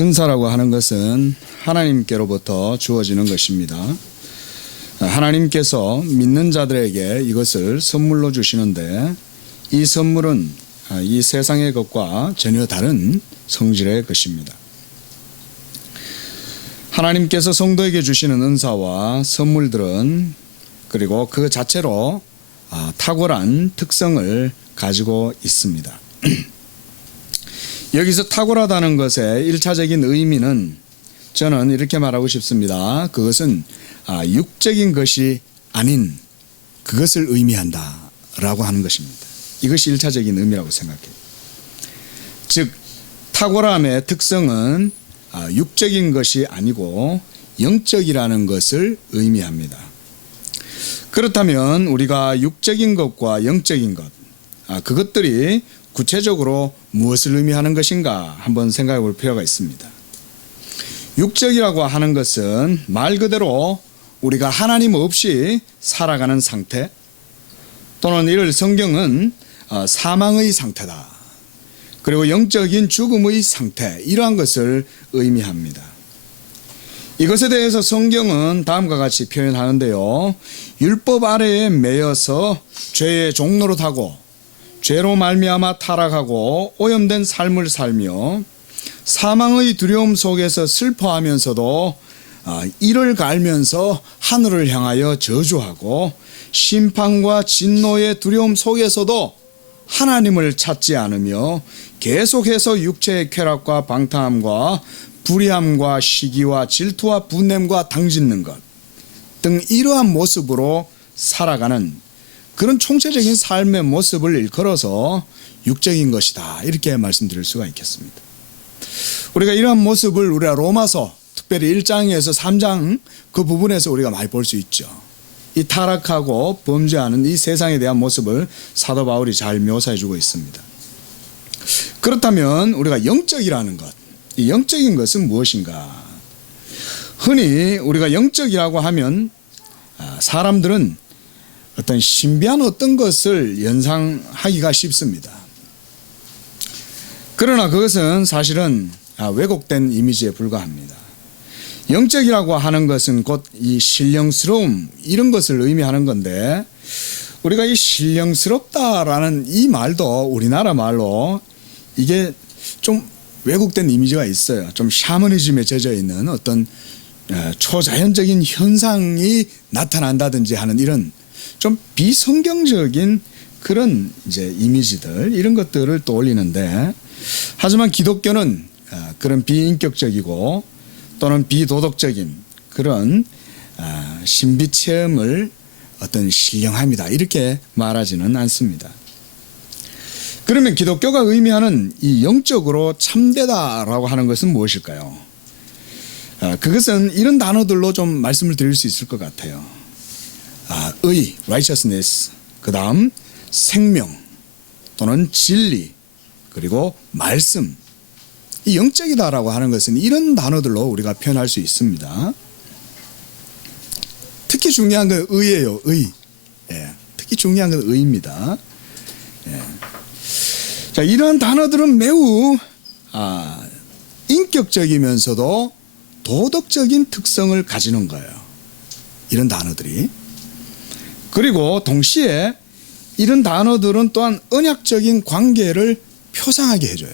은사라고 하는 것은 하나님께로부터 주어지는 것입니다. 하나님께서 믿는 자들에게 이것을 선물로 주시는데, 이 선물은 이 세상의 것과 전혀 다른 성질의 것입니다. 하나님께서 성도에게 주시는 은사와 선물들은 그리고 그 자체로 탁월한 특성을 가지고 있습니다. 여기서 탁월하다는 것의 일차적인 의미는 저는 이렇게 말하고 싶습니다. 그것은 육적인 것이 아닌 그것을 의미한다 라고 하는 것입니다. 이것이 일차적인 의미라고 생각해요. 즉 탁월함의 특성은 육적인 것이 아니고 영적이라는 것을 의미합니다. 그렇다면 우리가 육적인 것과 영적인 것, 그것들이 구체적으로 무엇을 의미하는 것인가 한번 생각해 볼 필요가 있습니다. 육적이라고 하는 것은 말 그대로 우리가 하나님 없이 살아가는 상태, 또는 이를 성경은 사망의 상태다. 그리고 영적인 죽음의 상태, 이러한 것을 의미합니다. 이것에 대해서 성경은 다음과 같이 표현하는데요. 율법 아래에 매여서 죄의 종로로 타고 죄로 말미암아 타락하고 오염된 삶을 살며 사망의 두려움 속에서 슬퍼하면서도 이를 갈면서 하늘을 향하여 저주하고 심판과 진노의 두려움 속에서도 하나님을 찾지 않으며 계속해서 육체의 쾌락과 방탕함과 불의함과 시기와 질투와 분냄과 당짓는 것 등 이러한 모습으로 살아가는 그런 총체적인 삶의 모습을 일컬어서 육적인 것이다, 이렇게 말씀드릴 수가 있겠습니다. 우리가 이러한 모습을 우리가 로마서 특별히 1장에서 3장 그 부분에서 우리가 많이 볼 수 있죠. 이 타락하고 범죄하는 이 세상에 대한 모습을 사도 바울이 잘 묘사해 주고 있습니다. 그렇다면 우리가 영적이라는 것, 이 영적인 것은 무엇인가? 흔히 우리가 영적이라고 하면 사람들은 어떤 신비한 어떤 것을 연상하기가 쉽습니다. 그러나 그것은 사실은 왜곡된 이미지에 불과합니다. 영적이라고 하는 것은 곧 이 신령스러움, 이런 것을 의미하는 건데, 우리가 이 신령스럽다라는 이 말도 우리나라 말로 이게 좀 왜곡된 이미지가 있어요. 좀 샤머니즘에 젖어 있는 어떤 초자연적인 현상이 나타난다든지 하는 이런 좀 비성경적인 그런 이제 이미지들, 이런 것들을 떠올리는데, 하지만 기독교는 그런 비인격적이고 또는 비도덕적인 그런 신비 체험을 어떤 신령함이다, 이렇게 말하지는 않습니다. 그러면 기독교가 의미하는 이 영적으로 참되다라고 하는 것은 무엇일까요? 그것은 이런 단어들로 좀 말씀을 드릴 수 있을 것 같아요. 의, righteousness, 그 다음 생명 또는 진리, 그리고 말씀. 이 영적이다라고 하는 것은 이런 단어들로 우리가 표현할 수 있습니다. 특히 중요한 건 의예요. 의. 특히 중요한 건 의입니다. 자, 이러한 단어들은 매우 인격적이면서도 도덕적인 특성을 가지는 거예요. 이런 단어들이. 그리고 동시에 이런 단어들은 또한 언약적인 관계를 표상하게 해줘요.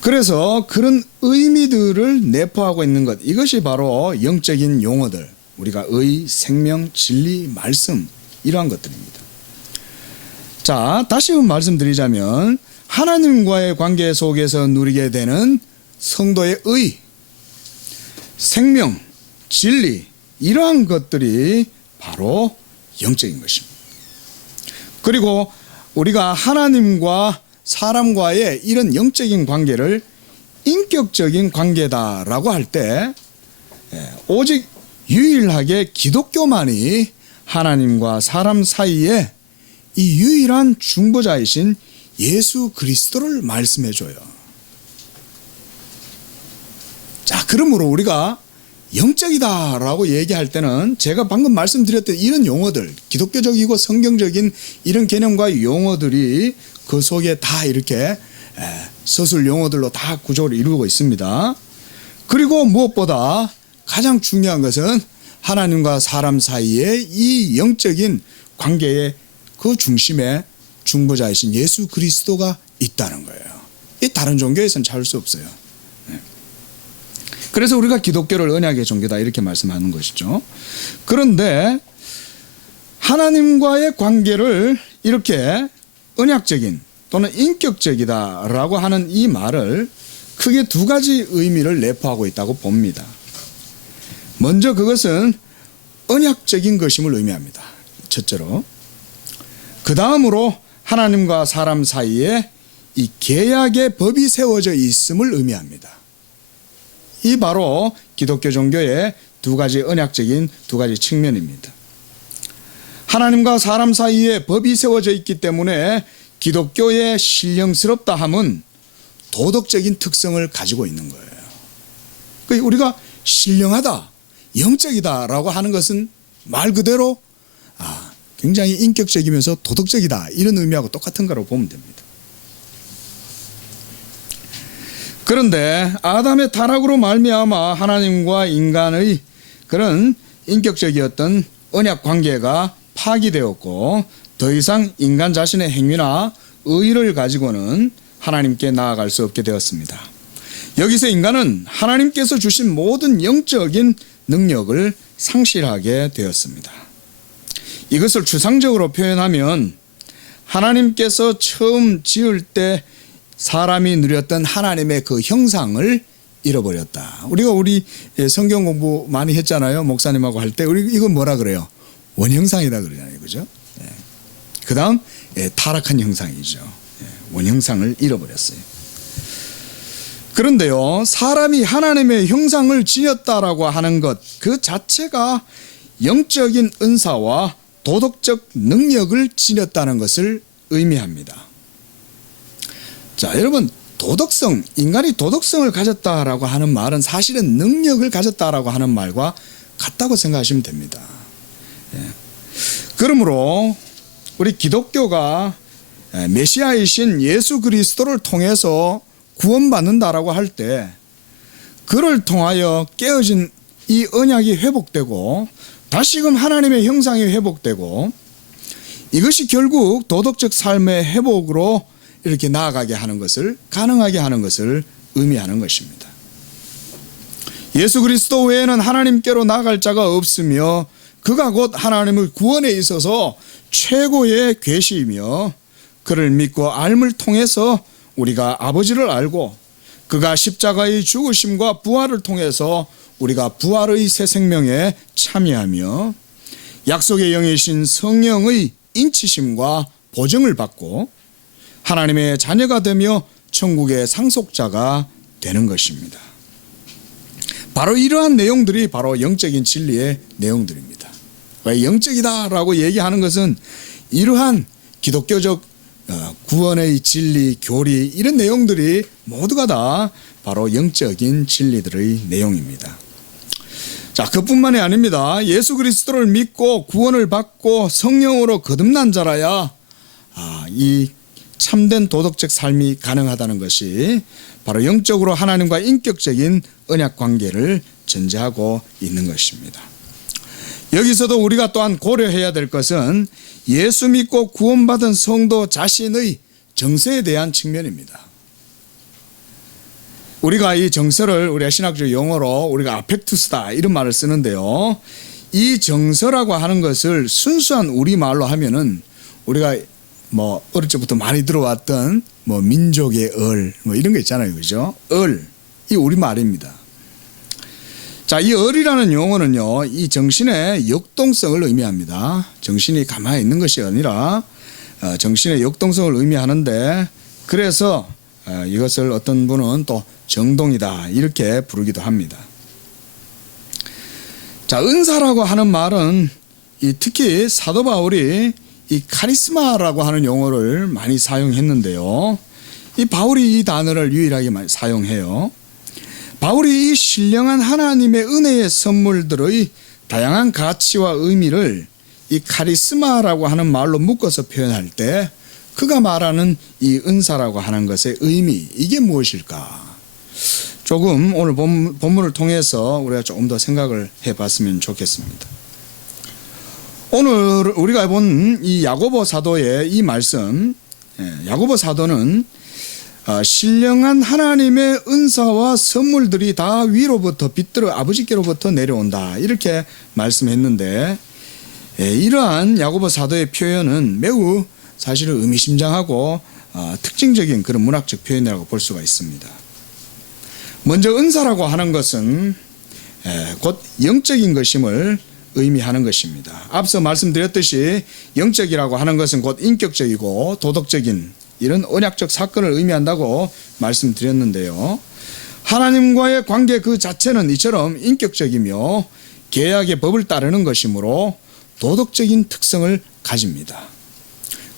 그래서 그런 의미들을 내포하고 있는 것, 이것이 바로 영적인 용어들, 우리가 의, 생명, 진리, 말씀, 이러한 것들입니다. 자, 다시 한번 말씀드리자면 하나님과의 관계 속에서 누리게 되는 성도의 의, 생명, 진리, 이러한 것들이 바로 영적인 것입니다. 그리고 우리가 하나님과 사람과의 이런 영적인 관계를 인격적인 관계다라고 할 때 오직 유일하게 기독교만이 하나님과 사람 사이에 이 유일한 중보자이신 예수 그리스도를 말씀해줘요. 자, 그러므로 우리가 영적이다라고 얘기할 때는 제가 방금 말씀드렸던 이런 용어들, 기독교적이고 성경적인 이런 개념과 용어들이 그 속에 다 이렇게 서술 용어들로 다 구조를 이루고 있습니다. 그리고 무엇보다 가장 중요한 것은 하나님과 사람 사이의 이 영적인 관계의 그 중심에 중보자이신 예수 그리스도가 있다는 거예요. 이 다른 종교에서는 찾을 수 없어요. 그래서 우리가 기독교를 언약의 종교다 이렇게 말씀하는 것이죠. 그런데 하나님과의 관계를 이렇게 언약적인 또는 인격적이다라고 하는 이 말을 크게 두 가지 의미를 내포하고 있다고 봅니다. 먼저 그것은 언약적인 것임을 의미합니다. 첫째로. 그 다음으로 하나님과 사람 사이에 이 계약의 법이 세워져 있음을 의미합니다. 이 바로 기독교 종교의 두 가지 언약적인 두 가지 측면입니다. 하나님과 사람 사이에 법이 세워져 있기 때문에 기독교의 신령스럽다 함은 도덕적인 특성을 가지고 있는 거예요. 그러니까 우리가 신령하다, 영적이다라고 하는 것은 말 그대로 굉장히 인격적이면서 도덕적이다 이런 의미하고 똑같은 거라고 보면 됩니다. 그런데 아담의 타락으로 말미암아 하나님과 인간의 그런 인격적이었던 언약 관계가 파기되었고 더 이상 인간 자신의 행위나 의의를 가지고는 하나님께 나아갈 수 없게 되었습니다. 여기서 인간은 하나님께서 주신 모든 영적인 능력을 상실하게 되었습니다. 이것을 추상적으로 표현하면 하나님께서 처음 지을 때 사람이 누렸던 하나님의 그 형상을 잃어버렸다. 우리 성경 공부 많이 했잖아요. 목사님하고 할 때 우리 이건 뭐라 그래요? 원형상이다 그러잖아요. 그죠? 그 다음 타락한 형상이죠. 원형상을 잃어버렸어요. 그런데요, 사람이 하나님의 형상을 지녔다라고 하는 것 그 자체가 영적인 은사와 도덕적 능력을 지녔다는 것을 의미합니다. 자, 여러분, 도덕성, 인간이 도덕성을 가졌다라고 하는 말은 사실은 능력을 가졌다라고 하는 말과 같다고 생각하시면 됩니다. 그러므로 우리 기독교가 메시아이신 예수 그리스도를 통해서 구원받는다라고 할 때 그를 통하여 깨어진 이 언약이 회복되고 다시금 하나님의 형상이 회복되고 이것이 결국 도덕적 삶의 회복으로 이렇게 나아가게 하는 것을 가능하게 하는 것을 의미하는 것입니다. 예수 그리스도 외에는 하나님께로 나아갈 자가 없으며 그가 곧 하나님의 구원에 있어서 최고의 계시이며 그를 믿고 알을 통해서 우리가 아버지를 알고 그가 십자가의 죽으심과 부활을 통해서 우리가 부활의 새 생명에 참여하며 약속의 영이신 성령의 인치심과 보증을 받고 하나님의 자녀가 되며 천국의 상속자가 되는 것입니다. 바로 이러한 내용들이 바로 영적인 진리의 내용들입니다. 영적이다라고 얘기하는 것은 이러한 기독교적 구원의 진리, 교리 이런 내용들이 모두가 다 바로 영적인 진리들의 내용입니다. 자, 그뿐만이 아닙니다. 예수 그리스도를 믿고 구원을 받고 성령으로 거듭난 자라야 이 참된 도덕적 삶이 가능하다는 것이 바로 영적으로 하나님과 인격적인 언약 관계를 전제하고 있는 것입니다. 여기서도 우리가 또한 고려해야 될 것은 예수 믿고 구원받은 성도 자신의 정서에 대한 측면입니다. 우리가 이 정서를 우리가 신학적 용어로 우리가 아펙투스다 이런 말을 쓰는데요. 이 정서라고 하는 것을 순수한 우리말로 하면은 우리가 어릴 적부터 많이 들어왔던 민족의 이런 거 있잖아요. 그죠? 이 우리말입니다. 자, 이 을이라는 용어는요, 이 정신의 역동성을 의미합니다. 정신이 가만히 있는 것이 아니라 정신의 역동성을 의미하는데, 그래서 이것을 어떤 분은 또 정동이다 이렇게 부르기도 합니다. 자, 은사라고 하는 말은 특히 사도 바울이 이 카리스마라고 하는 용어를 많이 사용했는데요. 이 바울이 이 단어를 유일하게 많이 사용해요. 바울이 이 신령한 하나님의 은혜의 선물들의 다양한 가치와 의미를 이 카리스마라고 하는 말로 묶어서 표현할 때 그가 말하는 이 은사라고 하는 것의 의미, 이게 무엇일까? 조금 오늘 본문을 통해서 우리가 조금 더 생각을 해봤으면 좋겠습니다. 오늘 우리가 본 이 야고보 사도의 이 말씀, 야고보 사도는 신령한 하나님의 은사와 선물들이 다 위로부터 빛들어 아버지께로부터 내려온다, 이렇게 말씀했는데, 이러한 야고보 사도의 표현은 매우 사실은 의미심장하고 특징적인 그런 문학적 표현이라고 볼 수가 있습니다. 먼저 은사라고 하는 것은 곧 영적인 것임을 의미하는 것입니다. 앞서 말씀드렸듯이 영적이라고 하는 것은 곧 인격적이고 도덕적인 이런 언약적 사건을 의미한다고 말씀드렸는데요. 하나님과의 관계 그 자체는 이처럼 인격적이며 계약의 법을 따르는 것이므로 도덕적인 특성을 가집니다.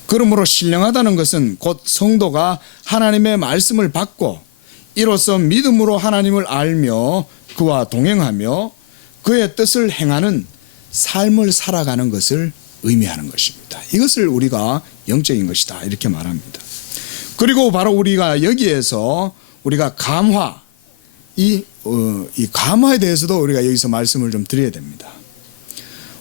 그러므로 신령하다는 것은 곧 성도가 하나님의 말씀을 받고 이로써 믿음으로 하나님을 알며 그와 동행하며 그의 뜻을 행하는 삶을 살아가는 것을 의미하는 것입니다. 이것을 우리가 영적인 것이다, 이렇게 말합니다. 그리고 바로 우리가 여기에서 우리가 감화, 이 감화에 대해서도 우리가 여기서 말씀을 좀 드려야 됩니다.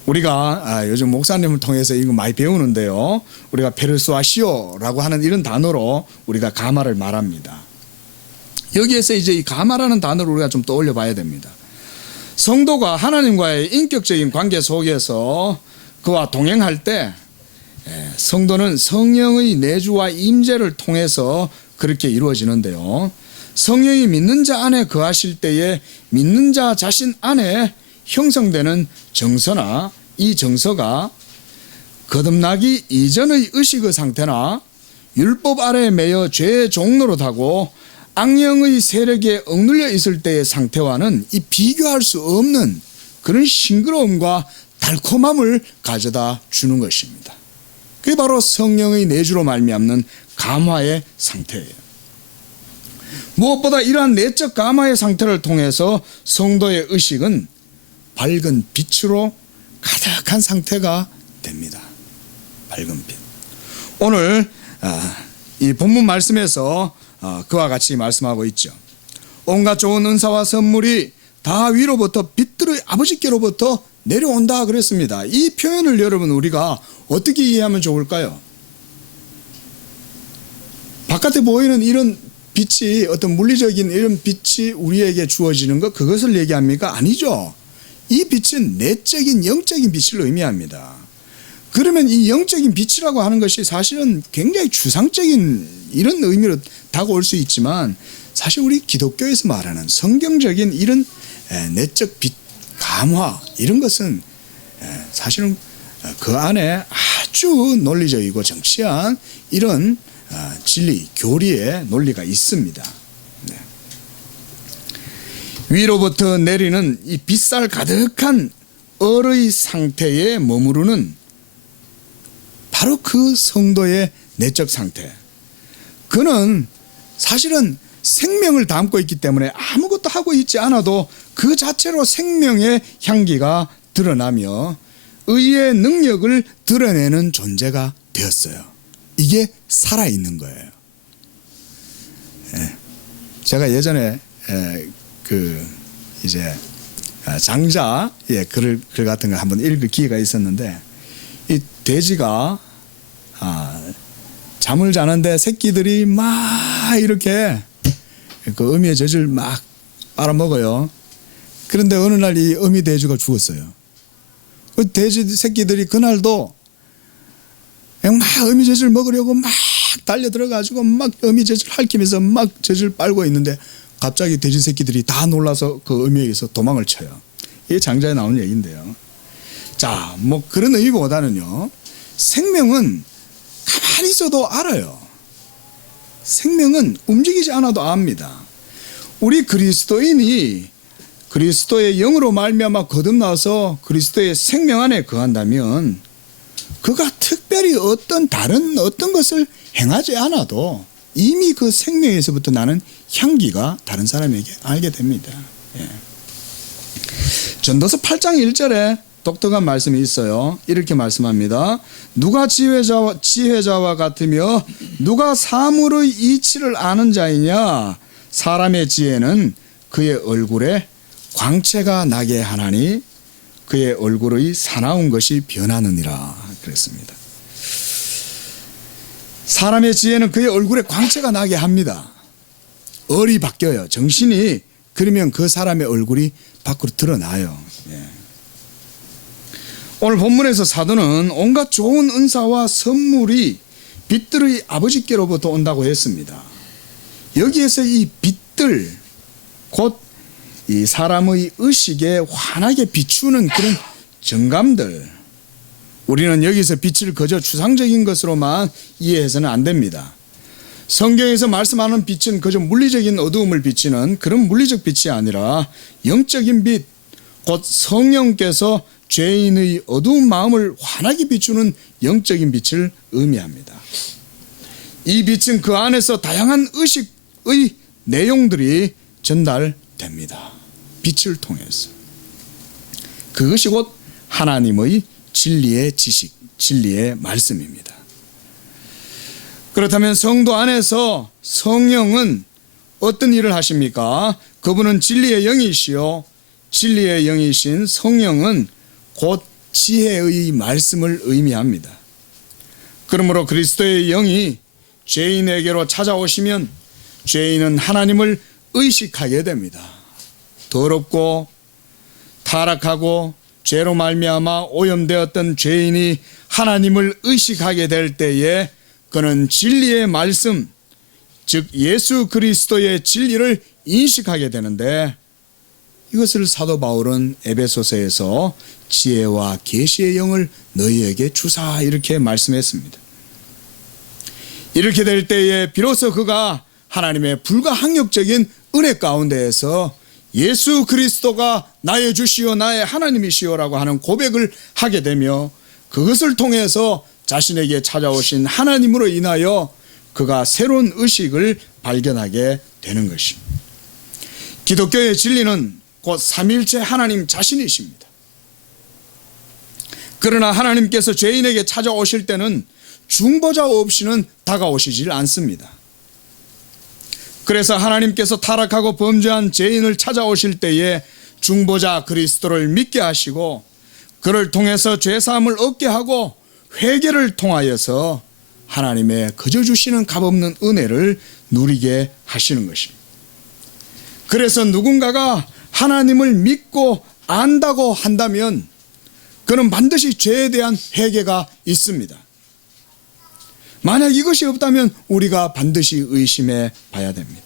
우리가 요즘 목사님을 통해서 이거 많이 배우는데요, 우리가 페르수아시오라고 하는 이런 단어로 우리가 감화를 말합니다. 여기에서 이제 이 감화라는 단어를 우리가 좀 떠올려 봐야 됩니다. 성도가 하나님과의 인격적인 관계 속에서 그와 동행할 때 성도는 성령의 내주와 임재를 통해서 그렇게 이루어지는데요. 성령이 믿는 자 안에 거하실 때에 믿는 자 자신 안에 형성되는 정서나 이 정서가 거듭나기 이전의 의식의 상태나 율법 아래에 매여 죄의 종노릇하고 악령의 세력에 억눌려 있을 때의 상태와는 이 비교할 수 없는 그런 싱그러움과 달콤함을 가져다 주는 것입니다. 그게 바로 성령의 내주로 말미암는 감화의 상태예요. 무엇보다 이러한 내적 감화의 상태를 통해서 성도의 의식은 밝은 빛으로 가득한 상태가 됩니다. 밝은 빛. 오늘 이 본문 말씀에서 그와 같이 말씀하고 있죠. 온갖 좋은 은사와 선물이 다 위로부터 빛들의 아버지께로부터 내려온다 그랬습니다. 이 표현을 여러분 우리가 어떻게 이해하면 좋을까요? 바깥에 보이는 이런 빛이 어떤 물리적인 이런 빛이 우리에게 주어지는 것, 그것을 얘기합니까? 아니죠. 이 빛은 내적인 영적인 빛을 의미합니다. 그러면 이 영적인 빛이라고 하는 것이 사실은 굉장히 추상적인 이런 의미로 다가올 수 있지만, 사실 우리 기독교에서 말하는 성경적인 이런 내적 빛, 감화, 이런 것은 사실은 그 안에 아주 논리적이고 정치한 이런 진리, 교리의 논리가 있습니다. 네. 위로부터 내리는 이 빛살 가득한 얼의 상태에 머무르는 바로 그 성도의 내적 상태. 그는 사실은 생명을 담고 있기 때문에 아무것도 하고 있지 않아도 그 자체로 생명의 향기가 드러나며 의의 능력을 드러내는 존재가 되었어요. 이게 살아있는 거예요. 제가 예전에 이제 장자 글 같은 거 한번 읽을 기회가 있었는데, 이 돼지가 잠을 자는데 새끼들이 막 이렇게 그 어미의 젖을 막 빨아먹어요. 그런데 어느 날 이 어미 돼지가 죽었어요. 그 돼지 새끼들이 그날도 그냥 막 어미 젖을 먹으려고 막 달려 들어가지고 막 어미 젖을 핥으면서 막 젖을 빨고 있는데, 갑자기 돼지 새끼들이 다 놀라서 그 어미에게서 도망을 쳐요. 이게 장자에 나오는 얘기인데요. 자, 뭐 그런 의미보다는요, 생명은 가만히 있어도 알아요. 생명은 움직이지 않아도 압니다. 우리 그리스도인이 그리스도의 영으로 말미암아 거듭나서 그리스도의 생명 안에 거한다면, 그가 특별히 다른 어떤 것을 행하지 않아도 이미 그 생명에서부터 나는 향기가 다른 사람에게 알게 됩니다. 전도서 8장 1절에 독특한 말씀이 있어요. 이렇게 말씀합니다. 누가 지혜자와 같으며 누가 사물의 이치를 아는 자이냐. 사람의 지혜는 그의 얼굴에 광채가 나게 하나니 그의 얼굴의 사나운 것이 변하느니라 그랬습니다. 사람의 지혜는 그의 얼굴에 광채가 나게 합니다. 얼이 바뀌어요. 정신이 그러면 그 사람의 얼굴이 밖으로 드러나요. 예. 오늘 본문에서 사도는 온갖 좋은 은사와 선물이 빛들의 아버지께로부터 온다고 했습니다. 여기에서 이 빛들 곧 이 사람의 의식에 환하게 비추는 그런 정감들, 우리는 여기서 빛을 그저 추상적인 것으로만 이해해서는 안 됩니다. 성경에서 말씀하는 빛은 그저 물리적인 어두움을 비치는 그런 물리적 빛이 아니라 영적인 빛, 곧 성령께서 죄인의 어두운 마음을 환하게 비추는 영적인 빛을 의미합니다. 이 빛은 그 안에서 다양한 의식의 내용들이 전달됩니다. 빛을 통해서. 그것이 곧 하나님의 진리의 지식, 진리의 말씀입니다. 그렇다면 성도 안에서 성령은 어떤 일을 하십니까? 그분은 진리의 영이시요 진리의 영이신 성령은 곧 지혜의 말씀을 의미합니다. 그러므로 그리스도의 영이 죄인에게로 찾아오시면 죄인은 하나님을 의식하게 됩니다. 더럽고 타락하고 죄로 말미암아 오염되었던 죄인이 하나님을 의식하게 될 때에 그는 진리의 말씀, 즉 예수 그리스도의 진리를 인식하게 되는데, 이것을 사도 바울은 에베소서에서 지혜와 계시의 영을 너희에게 주사 이렇게 말씀했습니다. 이렇게 될 때에 비로소 그가 하나님의 불가항력적인 은혜 가운데에서 예수 그리스도가 나의 주시오 나의 하나님이시오라고 하는 고백을 하게 되며, 그것을 통해서 자신에게 찾아오신 하나님으로 인하여 그가 새로운 의식을 발견하게 되는 것입니다. 기독교의 진리는 곧 삼일체 하나님 자신이십니다. 그러나 하나님께서 죄인에게 찾아오실 때는 중보자 없이는 다가오시질 않습니다. 그래서 하나님께서 타락하고 범죄한 죄인을 찾아오실 때에 중보자 그리스도를 믿게 하시고 그를 통해서 죄사함을 얻게 하고 회개를 통하여서 하나님의 거저 주시는 값없는 은혜를 누리게 하시는 것입니다. 그래서 누군가가 하나님을 믿고 안다고 한다면 그는 반드시 죄에 대한 회개가 있습니다. 만약 이것이 없다면 우리가 반드시 의심해 봐야 됩니다.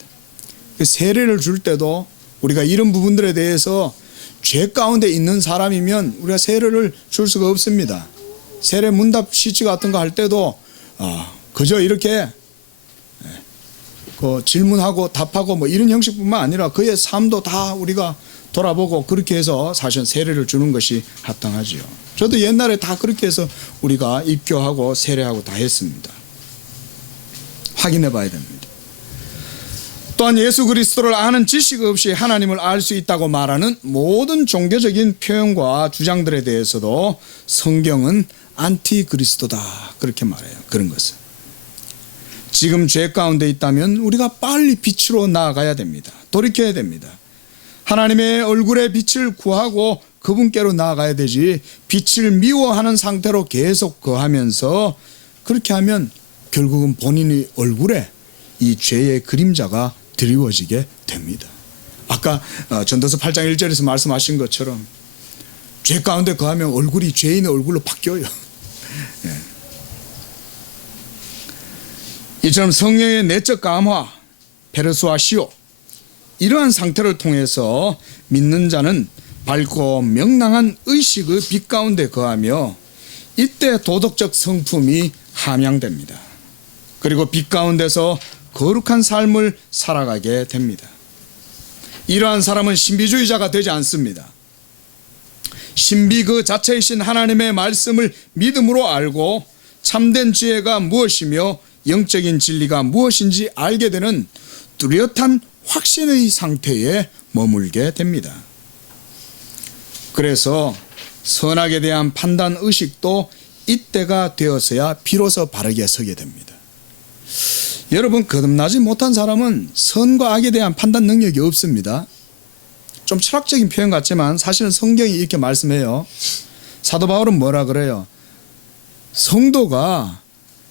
세례를 줄 때도 우리가 이런 부분들에 대해서 죄 가운데 있는 사람이면 우리가 세례를 줄 수가 없습니다. 세례 문답 시치 같은 거 할 때도 그저 이렇게 그 질문하고 답하고 뭐 이런 형식뿐만 아니라 그의 삶도 다 우리가 돌아보고 그렇게 해서 사실 세례를 주는 것이 합당하지요. 저도 옛날에 다 그렇게 해서 우리가 입교하고 세례하고 다 했습니다. 확인해 봐야 됩니다. 또한 예수 그리스도를 아는 지식 없이 하나님을 알 수 있다고 말하는 모든 종교적인 표현과 주장들에 대해서도 성경은 안티그리스도다 그렇게 말해요. 그런 것은 지금 죄 가운데 있다면 우리가 빨리 빛으로 나아가야 됩니다. 돌이켜야 됩니다. 하나님의 얼굴의 빛을 구하고 그분께로 나아가야 되지, 빛을 미워하는 상태로 계속 거하면서 그렇게 하면 결국은 본인의 얼굴에 이 죄의 그림자가 드리워지게 됩니다. 아까 전도서 8장 1절에서 말씀하신 것처럼 죄 가운데 거하면 얼굴이 죄인의 얼굴로 바뀌어요. 예. 이처럼 성령의 내적 감화, 페르수아시오, 이러한 상태를 통해서 믿는 자는 밝고 명랑한 의식의 빛 가운데 거하며 이때 도덕적 성품이 함양됩니다. 그리고 빛 가운데서 거룩한 삶을 살아가게 됩니다. 이러한 사람은 신비주의자가 되지 않습니다. 신비 그 자체이신 하나님의 말씀을 믿음으로 알고 참된 지혜가 무엇이며 영적인 진리가 무엇인지 알게 되는 뚜렷한 확신의 상태에 머물게 됩니다. 그래서 선악에 대한 판단 의식도 이때가 되어서야 비로소 바르게 서게 됩니다. 여러분, 거듭나지 못한 사람은 선과 악에 대한 판단 능력이 없습니다. 좀 철학적인 표현 같지만 사실은 성경이 이렇게 말씀해요. 사도 바울은 뭐라 그래요? 성도가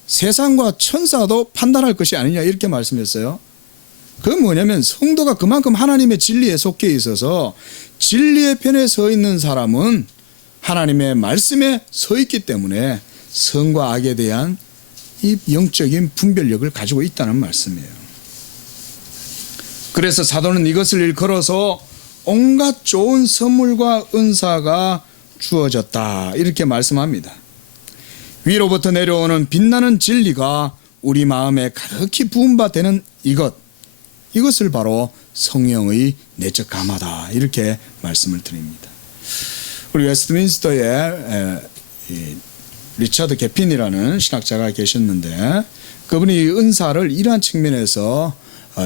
세상과 천사도 판단할 것이 아니냐 이렇게 말씀했어요. 그건 뭐냐면 성도가 그만큼 하나님의 진리에 속해 있어서 진리의 편에 서 있는 사람은 하나님의 말씀에 서 있기 때문에 선과 악에 대한 이 영적인 분별력을 가지고 있다는 말씀이에요. 그래서 사도는 이것을 일컬어서 온갖 좋은 선물과 은사가 주어졌다 이렇게 말씀합니다. 위로부터 내려오는 빛나는 진리가 우리 마음에 가득히 부은 바 되는 이것을 바로 성령의 내적 감화다 이렇게 말씀을 드립니다. 우리 웨스트민스터에 리처드 게핀이라는 신학자가 계셨는데 그분이 은사를 이러한 측면에서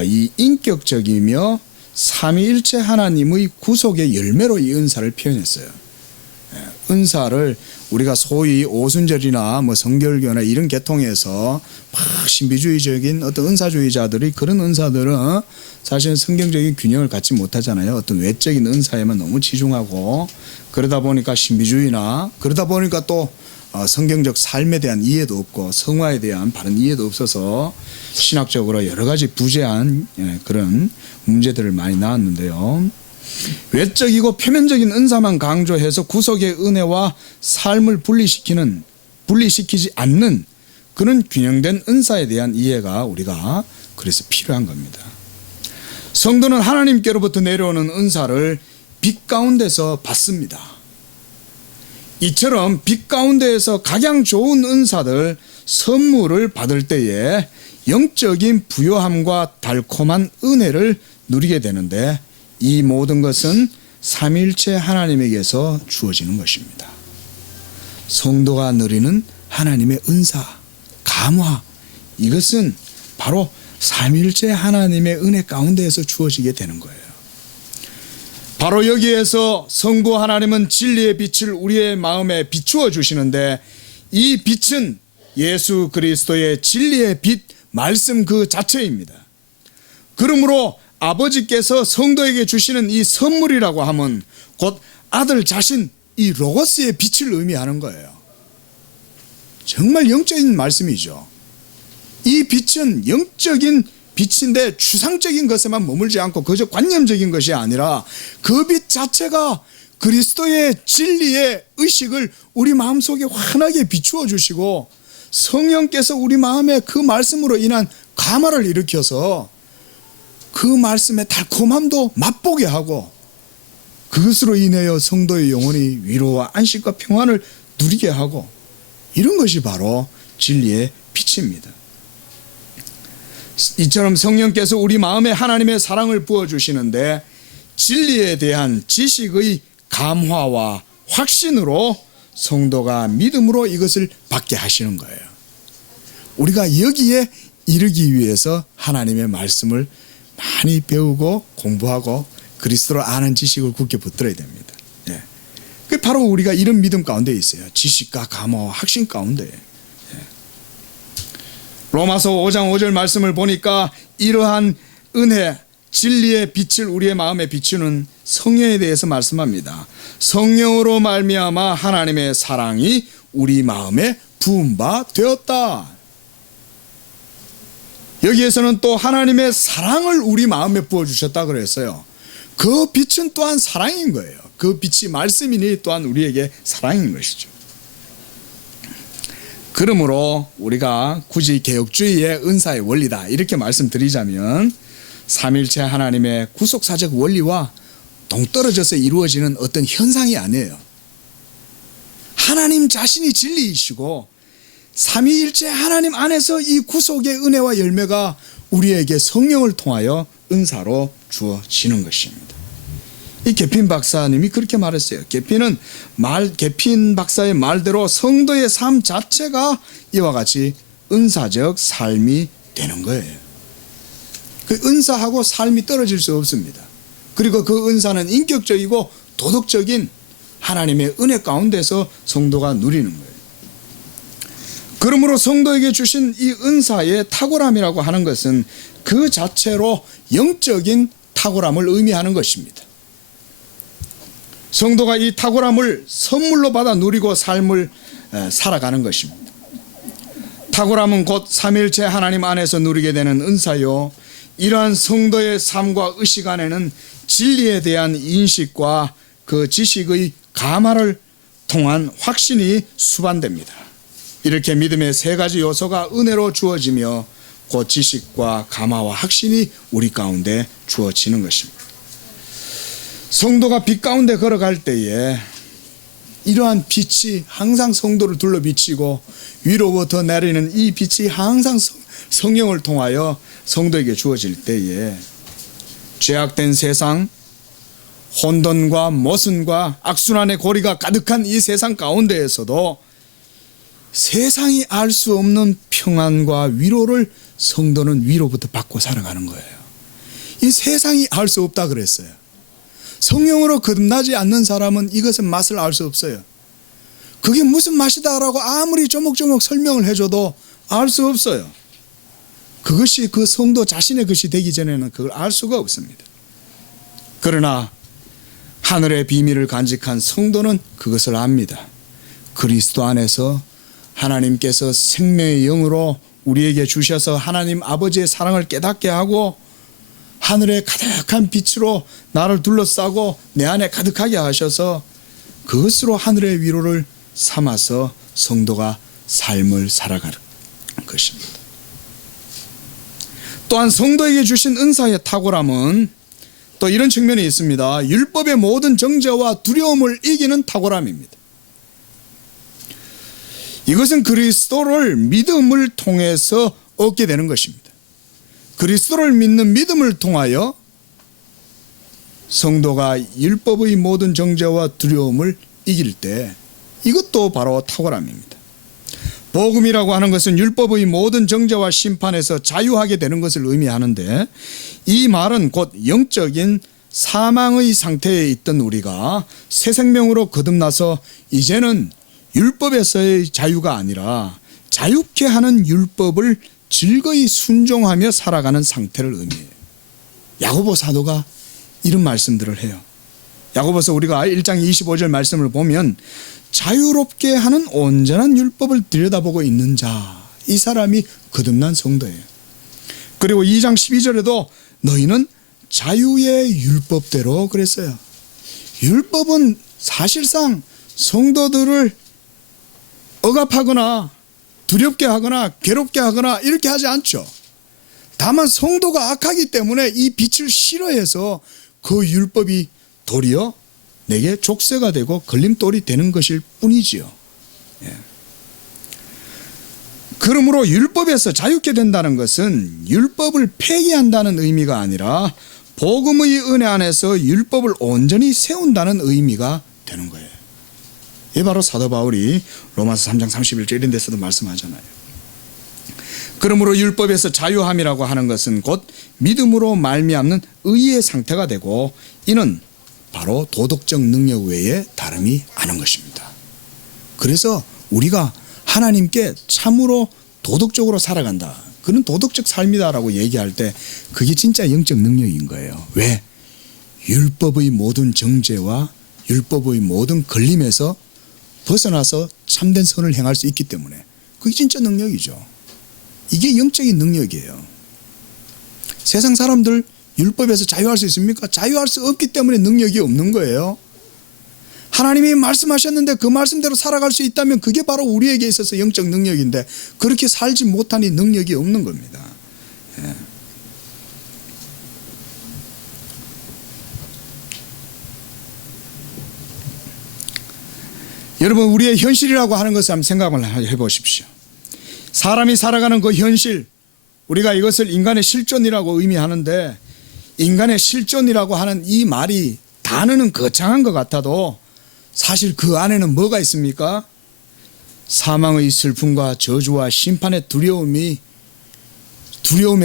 이 인격적이며 삼위일체 하나님의 구속의 열매로 이 은사를 표현했어요. 은사를 우리가 소위 오순절이나 뭐 성결교나 이런 계통에서 막 신비주의적인 어떤 은사주의자들이 그런 은사들은 사실은 성경적인 균형을 갖지 못하잖아요. 어떤 외적인 은사에만 너무 치중하고 그러다 보니까 신비주의나 그러다 보니까 또 성경적 삶에 대한 이해도 없고 성화에 대한 바른 이해도 없어서 신학적으로 여러 가지 부재한 그런 문제들을 많이 나왔는데요. 외적이고 표면적인 은사만 강조해서 구속의 은혜와 삶을 분리시키지 않는 그런 균형된 은사에 대한 이해가 우리가 그래서 필요한 겁니다. 성도는 하나님께로부터 내려오는 은사를 빛 가운데서 받습니다. 이처럼 빛 가운데에서 가장 좋은 은사들, 선물을 받을 때에 영적인 부요함과 달콤한 은혜를 누리게 되는데 이 모든 것은 삼위일체 하나님에게서 주어지는 것입니다. 성도가 누리는 하나님의 은사, 감화, 이것은 바로 삼위일체 하나님의 은혜 가운데에서 주어지게 되는 거예요. 바로 여기에서 성부 하나님은 진리의 빛을 우리의 마음에 비추어 주시는데 이 빛은 예수 그리스도의 진리의 빛, 말씀 그 자체입니다. 그러므로 아버지께서 성도에게 주시는 이 선물이라고 하면 곧 아들 자신 이 로고스의 빛을 의미하는 거예요. 정말 영적인 말씀이죠. 이 빛은 영적인 빛인데 추상적인 것에만 머물지 않고 그저 관념적인 것이 아니라 그 빛 자체가 그리스도의 진리의 의식을 우리 마음속에 환하게 비추어 주시고 성령께서 우리 마음에 그 말씀으로 인한 감화를 일으켜서 그 말씀의 달콤함도 맛보게 하고 그것으로 인하여 성도의 영혼이 위로와 안식과 평안을 누리게 하고 이런 것이 바로 진리의 빛입니다. 이처럼 성령께서 우리 마음에 하나님의 사랑을 부어주시는데 진리에 대한 지식의 감화와 확신으로 성도가 믿음으로 이것을 받게 하시는 거예요. 우리가 여기에 이르기 위해서 하나님의 말씀을 많이 배우고 공부하고 그리스도를 아는 지식을 굳게 붙들어야 됩니다. 예. 그게 바로 우리가 이런 믿음 가운데 있어요. 지식과 감화, 확신 가운데. 예. 로마서 5장 5절 말씀을 보니까 이러한 은혜, 진리의 빛을 우리의 마음에 비추는 성령에 대해서 말씀합니다. 성령으로 말미암아 하나님의 사랑이 우리 마음에 부은 바 되었다. 여기에서는 또 하나님의 사랑을 우리 마음에 부어주셨다 그랬어요. 그 빛은 또한 사랑인 거예요. 그 빛이 말씀이니 또한 우리에게 사랑인 것이죠. 그러므로 우리가 굳이 개혁주의의 은사의 원리다 이렇게 말씀드리자면 삼일체 하나님의 구속사적 원리와 동떨어져서 이루어지는 어떤 현상이 아니에요. 하나님 자신이 진리이시고 삼위일체 하나님 안에서 이 구속의 은혜와 열매가 우리에게 성령을 통하여 은사로 주어지는 것입니다. 이 게핀 박사님이 그렇게 말했어요. 게핀 박사의 말대로 성도의 삶 자체가 이와 같이 은사적 삶이 되는 거예요. 그 은사하고 삶이 떨어질 수 없습니다. 그리고 그 은사는 인격적이고 도덕적인 하나님의 은혜 가운데서 성도가 누리는 거예요. 그러므로 성도에게 주신 이 은사의 탁월함이라고 하는 것은 그 자체로 영적인 탁월함을 의미하는 것입니다. 성도가 이 탁월함을 선물로 받아 누리고 삶을 살아가는 것입니다. 탁월함은 곧 삼위일체 하나님 안에서 누리게 되는 은사요, 이러한 성도의 삶과 의식 안에는 진리에 대한 인식과 그 지식의 감화를 통한 확신이 수반됩니다. 이렇게 믿음의 세 가지 요소가 은혜로 주어지며 곧 지식과 감화와 확신이 우리 가운데 주어지는 것입니다. 성도가 빛 가운데 걸어갈 때에 이러한 빛이 항상 성도를 둘러 비치고 위로부터 내리는 이 빛이 항상 성령을 통하여 성도에게 주어질 때에 죄악된 세상, 혼돈과 모순과 악순환의 고리가 가득한 이 세상 가운데에서도 세상이 알 수 없는 평안과 위로를 성도는 위로부터 받고 살아가는 거예요. 이 세상이 알 수 없다 그랬어요. 성령으로 거듭나지 않는 사람은 이것은 맛을 알 수 없어요. 그게 무슨 맛이다라고 아무리 조목조목 설명을 해줘도 알 수 없어요. 그것이 그 성도 자신의 것이 되기 전에는 그걸 알 수가 없습니다. 그러나 하늘의 비밀을 간직한 성도는 그것을 압니다. 그리스도 안에서 하나님께서 생명의 영으로 우리에게 주셔서 하나님 아버지의 사랑을 깨닫게 하고 하늘의 가득한 빛으로 나를 둘러싸고 내 안에 가득하게 하셔서 그것으로 하늘의 위로를 삼아서 성도가 삶을 살아가는 것입니다. 또한 성도에게 주신 은사의 탁월함은 또 이런 측면이 있습니다. 율법의 모든 정죄와 두려움을 이기는 탁월함입니다. 이것은 그리스도를 믿음을 통해서 얻게 되는 것입니다. 그리스도를 믿는 믿음을 통하여 성도가 율법의 모든 정죄와 두려움을 이길 때 이것도 바로 탁월함입니다. 복음이라고 하는 것은 율법의 모든 정죄와 심판에서 자유하게 되는 것을 의미하는데, 이 말은 곧 영적인 사망의 상태에 있던 우리가 새 생명으로 거듭나서 이제는 율법에서의 자유가 아니라 자유케 하는 율법을 즐거이 순종하며 살아가는 상태를 의미해요. 야고보 사도가 이런 말씀들을 해요. 야고보서 우리가 1장 25절 말씀을 보면 자유롭게 하는 온전한 율법을 들여다보고 있는 자, 이 사람이 거듭난 성도예요. 그리고 2장 12절에도 너희는 자유의 율법대로 그랬어요. 율법은 사실상 성도들을 억압하거나 두렵게 하거나 괴롭게 하거나 이렇게 하지 않죠. 다만 성도가 악하기 때문에 이 빛을 싫어해서 그 율법이 도리어 내게 족쇄가 되고 걸림돌이 되는 것일 뿐이지요. 예. 그러므로 율법에서 자유케 된다는 것은 율법을 폐기한다는 의미가 아니라 복음의 은혜 안에서 율법을 온전히 세운다는 의미가 되는 거예요. 이게 바로 사도 바울이 로마서 3장 31절 이런 데서도 말씀하잖아요. 그러므로 율법에서 자유함이라고 하는 것은 곧 믿음으로 말미암는 의의 상태가 되고, 이는 바로 도덕적 능력 외에 다름이 아닌 것입니다. 그래서 우리가 하나님께 참으로 도덕적으로 살아간다, 그런 도덕적 삶이다라고 얘기할 때 그게 진짜 영적 능력인 거예요. 왜? 율법의 모든 정죄와 율법의 모든 걸림에서 벗어나서 참된 선을 행할 수 있기 때문에 그게 진짜 능력이죠. 이게 영적인 능력이에요. 세상 사람들 율법에서 자유할 수 있습니까? 자유할 수 없기 때문에 능력이 없는 거예요. 하나님이 말씀하셨는데 그 말씀대로 살아갈 수 있다면 그게 바로 우리에게 있어서 영적 능력인데, 그렇게 살지 못하니 능력이 없는 겁니다. 예. 여러분, 우리의 현실이라고 하는 것을 한번 생각을 해보십시오. 사람이 살아가는 그 현실, 우리가 이것을 인간의 실존이라고 의미하는데, 인간의 실존이라고 하는 이 말이 단어는 거창한 것 같아도 사실 그 안에는 뭐가 있습니까? 사망의 슬픔과 저주와 심판의 두려움에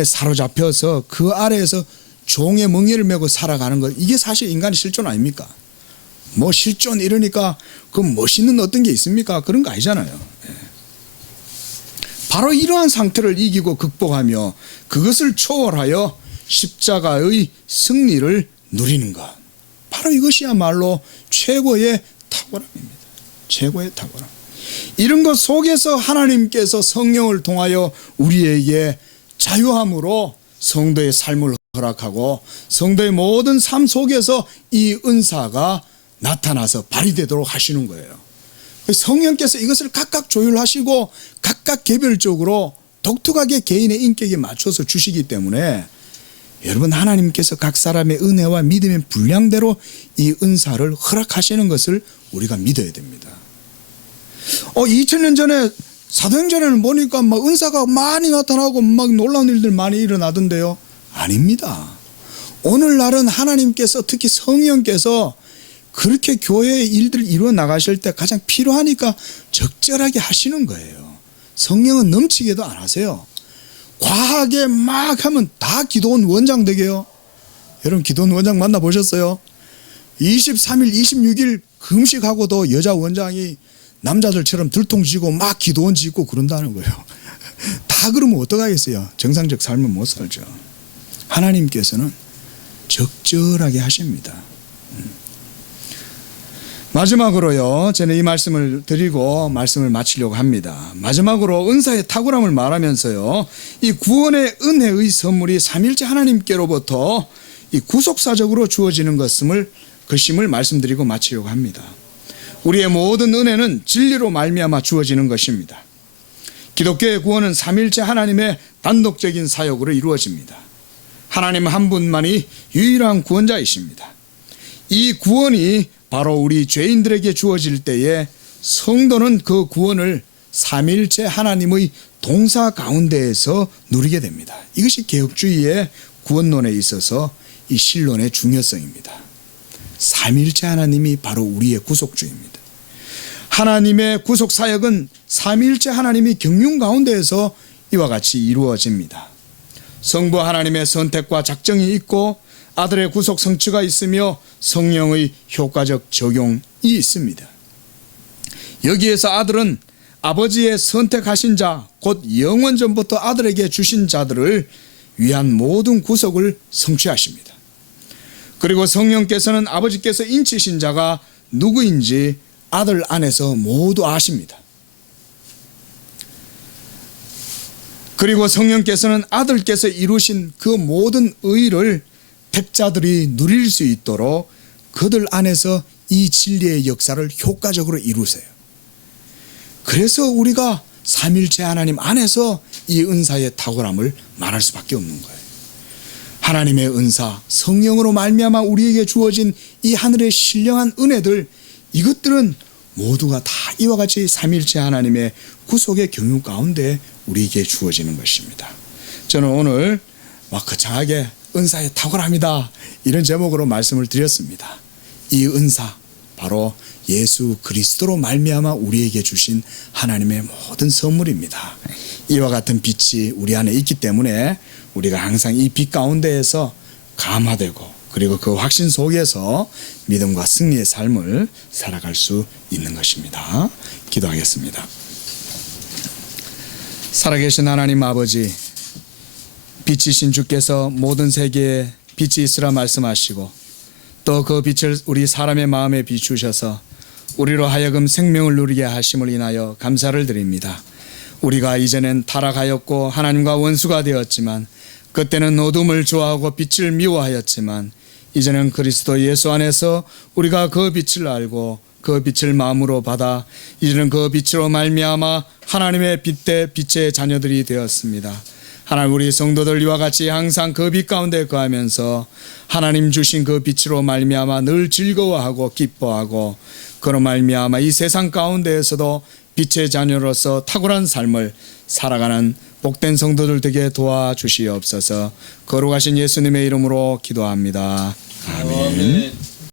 사로잡혀서 그 아래에서 종의 멍에를 메고 살아가는 것, 이게 사실 인간의 실존 아닙니까? 뭐 실존 이러니까 그 멋있는 어떤 게 있습니까? 그런 거 아니잖아요. 바로 이러한 상태를 이기고 극복하며 그것을 초월하여 십자가의 승리를 누리는 것. 바로 이것이야말로 최고의 탁월함입니다. 최고의 탁월함. 이런 것 속에서 하나님께서 성령을 통하여 우리에게 자유함으로 성도의 삶을 허락하고 성도의 모든 삶 속에서 이 은사가 나타나서 발휘되도록 하시는 거예요. 성령께서 이것을 각각 조율하시고 각각 개별적으로 독특하게 개인의 인격에 맞춰서 주시기 때문에 여러분 하나님께서 각 사람의 은혜와 믿음의 분량대로 이 은사를 허락하시는 것을 우리가 믿어야 됩니다. 2000년 전에 사도행전에는 보니까 막 은사가 많이 나타나고 막 놀라운 일들 많이 일어나던데요. 아닙니다. 오늘날은 하나님께서 특히 성령께서 그렇게 교회의 일들을 이루어 나가실 때 가장 필요하니까 적절하게 하시는 거예요. 성령은 넘치게도 안 하세요. 과하게 막 하면 다 기도원 원장 되게요. 여러분 기도원 원장 만나보셨어요? 23일 26일 금식하고도 여자 원장이 남자들처럼 들통지고 막 기도원 짓고 그런다는 거예요. 다 그러면 어떡하겠어요? 정상적 삶은 못 살죠. 하나님께서는 적절하게 하십니다. 마지막으로요, 저는 이 말씀을 드리고 말씀을 마치려고 합니다. 마지막으로 은사의 탁월함을 말하면서요, 이 구원의 은혜의 선물이 삼위일체 하나님께로부터 이 구속사적으로 주어지는 것임을 말씀드리고 마치려고 합니다. 우리의 모든 은혜는 진리로 말미암아 주어지는 것입니다. 기독교의 구원은 삼위일체 하나님의 단독적인 사역으로 이루어집니다. 하나님 한 분만이 유일한 구원자이십니다. 이 구원이 바로 우리 죄인들에게 주어질 때에 성도는 그 구원을 삼위일체 하나님의 동사 가운데에서 누리게 됩니다. 이것이 개혁주의의 구원론에 있어서 이 신론의 중요성입니다. 삼위일체 하나님이 바로 우리의 구속주입니다. 하나님의 구속사역은 삼위일체 하나님이 경륜 가운데에서 이와 같이 이루어집니다. 성부 하나님의 선택과 작정이 있고 아들의 구속 성취가 있으며 성령의 효과적 적용이 있습니다. 여기에서 아들은 아버지의 선택하신 자, 곧 영원 전부터 아들에게 주신 자들을 위한 모든 구속을 성취하십니다. 그리고 성령께서는 아버지께서 인치신 자가 누구인지 아들 안에서 모두 아십니다. 그리고 성령께서는 아들께서 이루신 그 모든 의를 택자들이 누릴 수 있도록 그들 안에서 이 진리의 역사를 효과적으로 이루세요. 그래서 우리가 삼위일체 하나님 안에서 이 은사의 탁월함을 말할 수밖에 없는 거예요. 하나님의 은사, 성령으로 말미암아 우리에게 주어진 이 하늘의 신령한 은혜들, 이것들은 모두가 다 이와 같이 삼위일체 하나님의 구속의 경륜 가운데 우리에게 주어지는 것입니다. 저는 오늘 막 거창하게 은사의 탁월함이다 이런 제목으로 말씀을 드렸습니다. 이 은사 바로 예수 그리스도로 말미암아 우리에게 주신 하나님의 모든 선물입니다. 이와 같은 빛이 우리 안에 있기 때문에 우리가 항상 이 빛 가운데에서 감화되고 그리고 그 확신 속에서 믿음과 승리의 삶을 살아갈 수 있는 것입니다. 기도하겠습니다. 살아계신 하나님 아버지, 빛이신 주께서 모든 세계에 빛이 있으라 말씀하시고 또 그 빛을 우리 사람의 마음에 비추셔서 우리로 하여금 생명을 누리게 하심을 인하여 감사를 드립니다. 우리가 이전엔 타락하였고 하나님과 원수가 되었지만 그때는 어둠을 좋아하고 빛을 미워하였지만 이제는 그리스도 예수 안에서 우리가 그 빛을 알고 그 빛을 마음으로 받아 이제는 그 빛으로 말미암아 하나님의 빛대 빛의 자녀들이 되었습니다. 하나님, 우리 성도들 이와 같이 항상 그 빛 가운데 거하면서 하나님 주신 그 빛으로 말미암아 늘 즐거워하고 기뻐하고 그로 말미암아 이 세상 가운데에서도 빛의 자녀로서 탁월한 삶을 살아가는 복된 성도들 되게 도와주시옵소서. 거룩하신 예수님의 이름으로 기도합니다. 아멘.